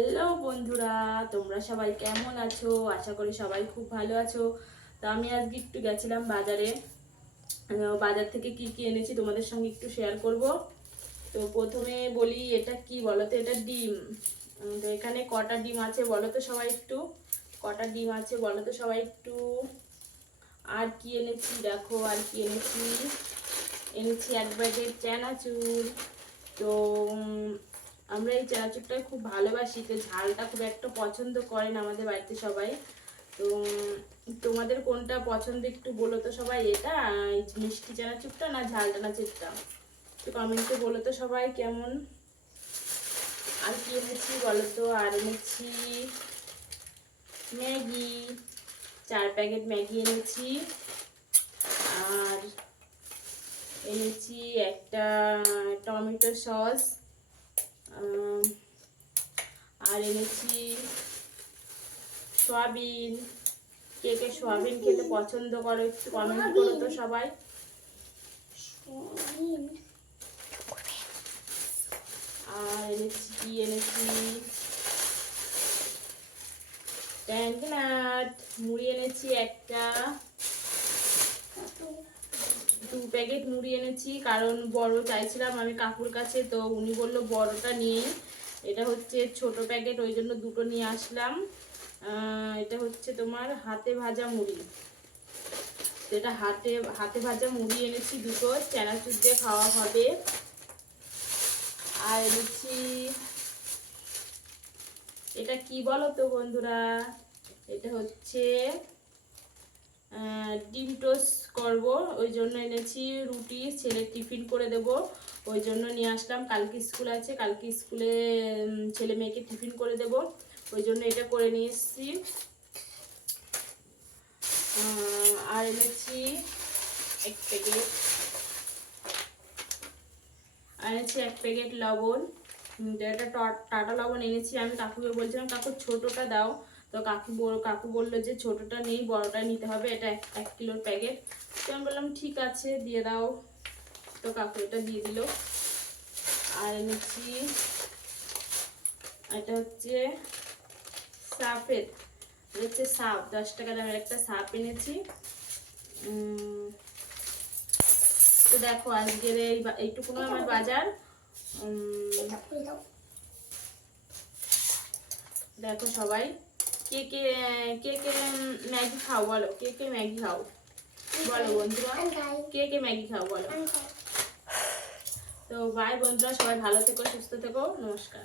Hello বন্ধুরা, তোমরা সবাই কেমন আছো? আশা করি সবাই খুব ভালো আছো। তো আমি আজকে একটু গেছিলাম বাজারে। বাজার থেকে কি কি এনেছি তোমাদের সঙ্গে একটু শেয়ার করব। তো প্রথমে বলি, এটা কি বলো তো এটা ডিম। তো এখানে কটা ডিম আছে বলো তো সবাই একটু? কটা ডিম আছে বলো তো সবাই একটু? আর কি এনেছি? দেখো, আর কি এনেছি? এনেছি এক ব্যাগের চানাচুর। তো আমরা এই চানাচুরটা খুব ভালোবাসি, তো ঝালটা খুব একটা পছন্দ করেন আমাদের বাড়িতে সবাই। তো তোমাদের কোনটা পছন্দ একটু বলো তো সবাই, এটা মিষ্টি চানাচুরটা না ঝাল চানাচুরটা? তো কমেন্টে বলো তো সবাই কেমন? আর কি এনেছি বলো তো? আর এনেছি ম্যাগি, চার প্যাকেট ম্যাগি এনেছি। আর এনেছি একটা টমেটো সস। আর এনেছি সয়াবিন। কে কে সয়াবিন খেতে পছন্দ করো একটু কমেন্ট করো তো সবাই। আর এনেছি কি এনেছি? ট্যাঙ্কনাট মুড়ি এনেছি একটা। দু প্যাকেট মুড়ি এনেছি, কারণ বড় চাইছিলাম আমি কাকুর কাছে, তো উনি বলল বড়টা নিয়ে এটা হচ্ছে ছোট প্যাকেট, ওই জন্য দুটো নিয়ে আসলাম। এটা হচ্ছে তোমার হাতে ভাজা মুড়ি। এটা হাতে হাতে ভাজা মুড়ি এনেছি দুটো, চানাচুর দিয়ে খাওয়া হবে। আর এনেছি, এটা কি বলো তো বন্ধুরা? এটা হচ্ছে ডিম টোস্ট করব ওই জন্য এনেছি রুটি ছেলে টিফিন করে দেব ওই জন্য নিয়ে আসলাম। কালকে স্কুল আছে, কালকে স্কুলে ছেলে মেয়েকে টিফিন করে দেব ওই জন্য এটা করে নিয়ে এসেছি। আর এনেছি এক প্যাকেট, আর এনেছি এক প্যাকেট লবণ। একটা টাটা লবণ এনেছি। আমি কাকুকে বলছিলাম, কাকু, ছোটোটা দাও। তো কাকু কাকু বলল যে ছোটোটা নেই বড়টা নিতে হবে, এটা এক কিলোর প্যাকেট তো আমি বললাম, ঠিক আছে, দিয়ে দাও। তো কাকু এটা দিয়ে দিল। আর এনেছি এটা হচ্ছে সাপের হচ্ছে সাপ, দশ টাকা দামের একটা সাপ এনেছি। তো দেখো আজকের এই এইটুকুনো আমার বাজার। দেখো সবাই। কে কে কে কে ম্যাগি খাও বলো? কে কে ম্যাগি খাও? বলো বন্ধুরা। কে কে ম্যাগি খাও বলো? তো বাই বন্ধুরা সবাই ভালো থেকো সুস্থ থেকো। নমস্কার।